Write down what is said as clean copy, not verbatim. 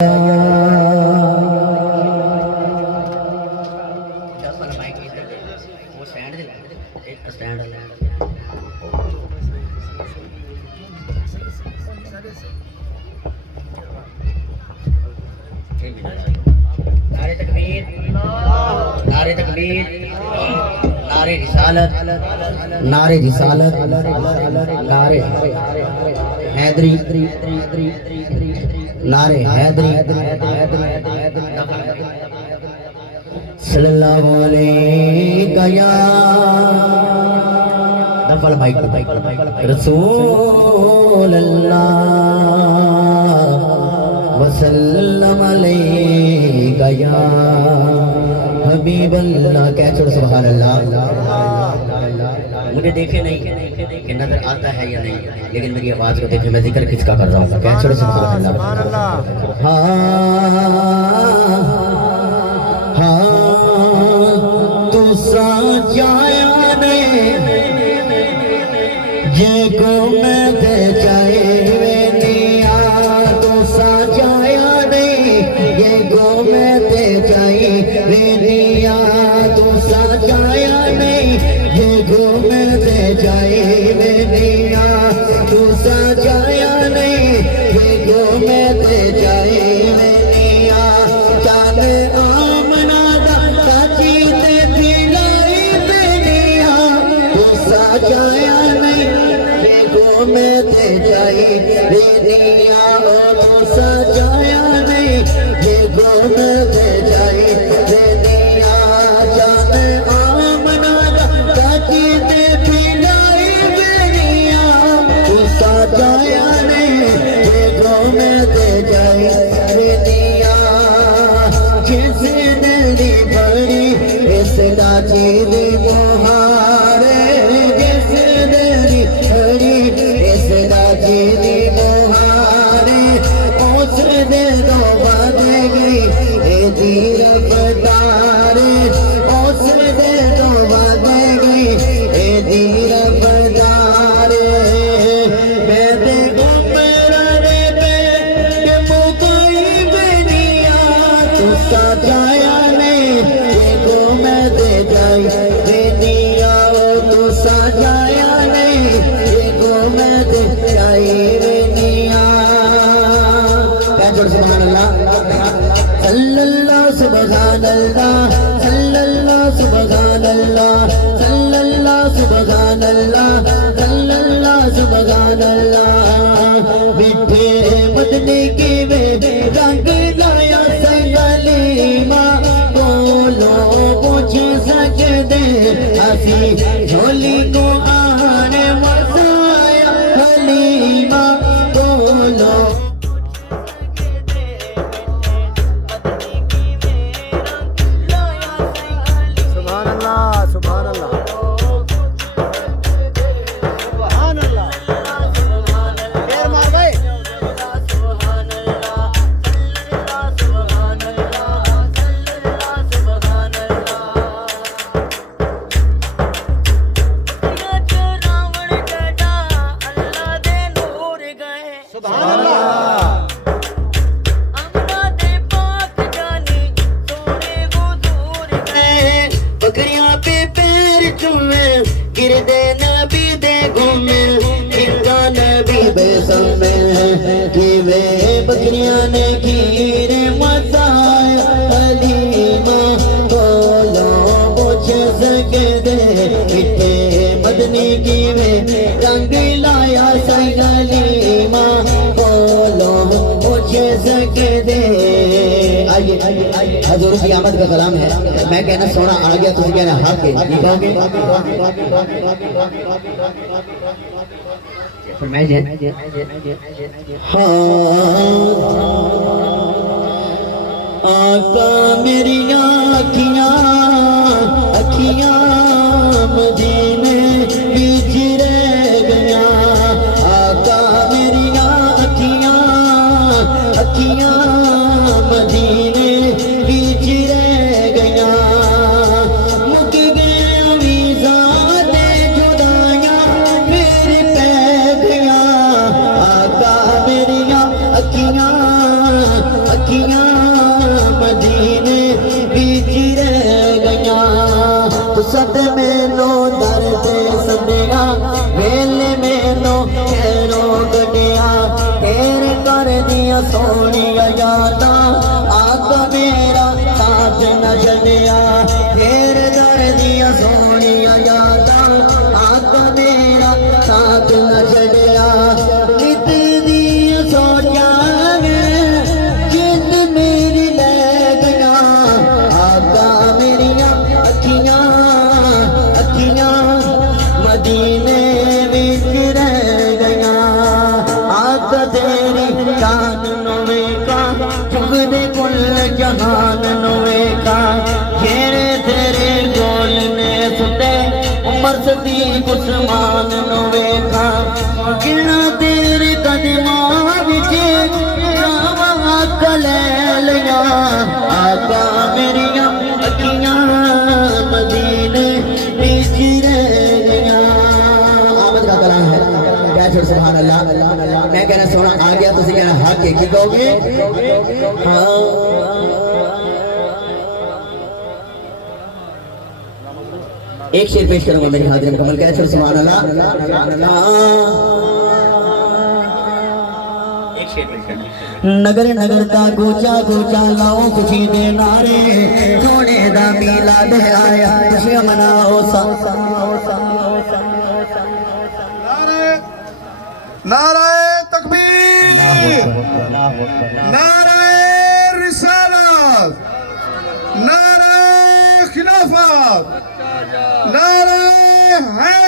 नारे तकबीर, नारे तकबीर, नारे रिसालत, नारे रिसालत, नारे हैदरी, नारे हैदरी, सल्लल्लाहु अलैहि या नफल भाई रसूल अल्लाह वसल्लम अलैका या हबीब अल्लाह। क्या छोड़ सुभान अल्लाह। मुझे देखे नहीं कि नजर आता है या नहीं, लेकिन मेरी आवाज को देखे मैं जिक्र किसका कर रहा हूँ। क्या छोड़ सुभान अल्लाह। हाँ तू साजाया ने ये को मैं दे जाए मैं ते जाई बेनिया तो सजाया नहीं ये गो मैं ते जाई बेनिया जान आमना काची ते पिलाई बेनिया तो सजाया नहीं ये गो मैं ते जाई बेनिया किसी ने बड़ी इस दाची दी मोहारे मिठे मदनी की वे रंग लाया संगलीमा बोलो पूछ सकते हसी झोली को आने मसाया हलीमा बोलो बकरियां ने खीर मसाया हलीमा बोलो पूछ सकते मिठे मदनी की वे रंग लाया संगलीमा बोलो पूछ सकते। आइए हजूर की आमद का कलाम है। मैं कहना सोना आ गया तुम कहना हाँ के हाँ आका मेरी अखियां अखियां मदीने बिच रह गया। आका मेरी अखियां अखियां मदीने बिच रह गया। मुक गया वीज़ा दे जुदाइयां मेरे पै गया। आका मेरी अखियां अखियां मदीने बीच रह गया तो सद मैनू दर्द सदिया वेले मैनू खैरो गड्डिया तेरे कर दिया सोनिया यादा आका मेरा साथ न छड्डिया तेरे दर दिया सोनिया यादा आका मेरा साथ न छड्डिया नित दिया सोचा जिद मेरी ले गया आका मेरिया अखियां अखियां मदीने विच रह गया आका तेरी जान नु वेखा चुगदे कुल जहान नु वेखा जेड़े तेरे गोल ने सुटे उमर सदीक उस्मान नु वेखा जिन्ना तेरे कदमां विच रावां कले लिया आका मेरिया अखियां मदीने विच रह गया आमद का कलाम है कैसे सुभान अल्लाह मैं कहना सोना आ गया तुसी कहना हक है की कहोगे हाँ एक शेर पेश करूंगा मेरी हाजिर मुकम्मल कैसे सुभान अल्लाह एक शेर पेश करना नगर नगर का गोचा गोचा लाओ खुशी दे नारे सोने दा मिलाद आया खुशियां मनाओ नाराए तकबीर, नाराए रिसालत, नाराए खिलाफत, नाराए